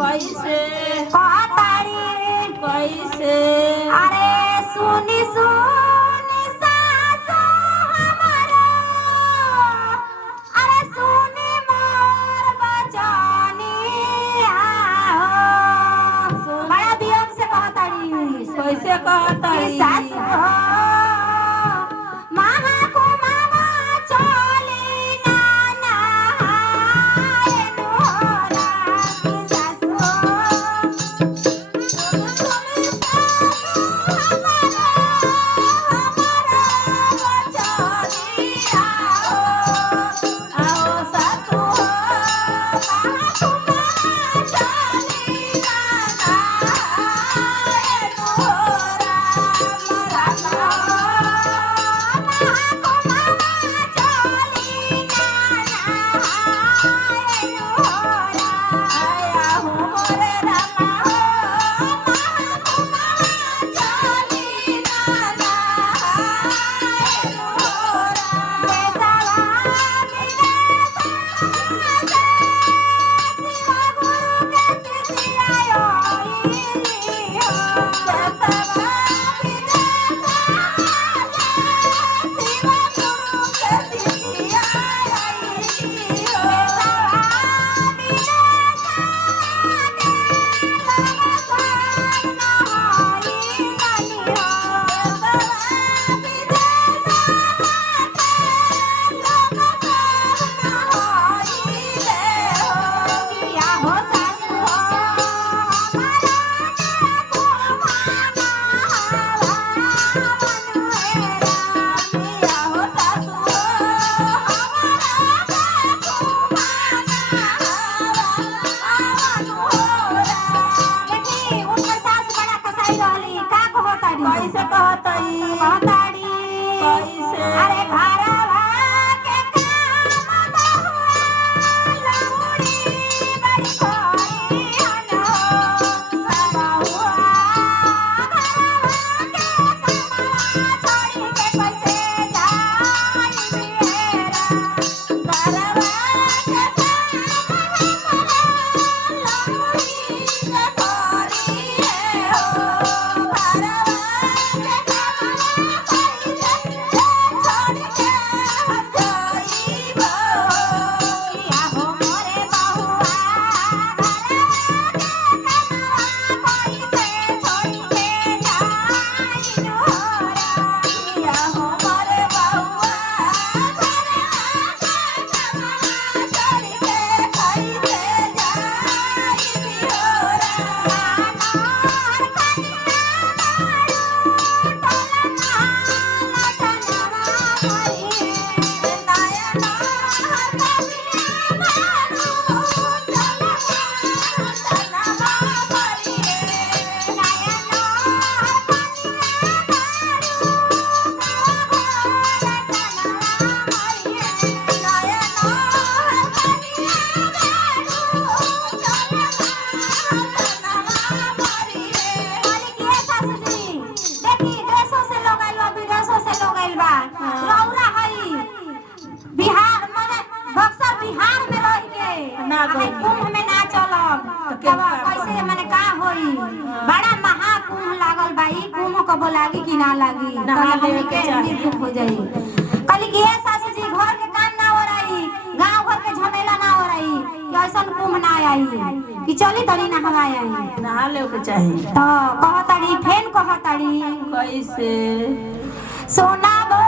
कैसे कहताड़ी कैसे अरे सुनी सुनी सासु हमारा अरे सुनी मोर बचानी बड़ा वियोग से कहताड़ी कैसे कहता कि सासु महाकुमावा चली नाना हाय नोरा कि सासु कैसे कहता कहताड़ी कैसे अरे घरवा के काम बहुआ लौड़ी बड़ी कोई हनो बहुआ घरवा के कमवा छोड़ी के कैसे जाई बिहेरा घरवा के काम बहुआ लौड़ी के कोरी है हो घरवा कुंभ में ना चलब कैसे माने का होई बड़ा महाकुंभ लागल बा ई कुंभ कबो लागी कि ना लागी हमनी के मृत्यु हो जाई कली के सासू जी घर के काम ना हो रही गांव घर के झमेला ना हो रही कि ऐसन कुंभ ना आई कि चली तड़ी ना हवाई आई नहा ले के चाहिए तो कहताड़ी फेन कहताड़ी कैसे सोना बो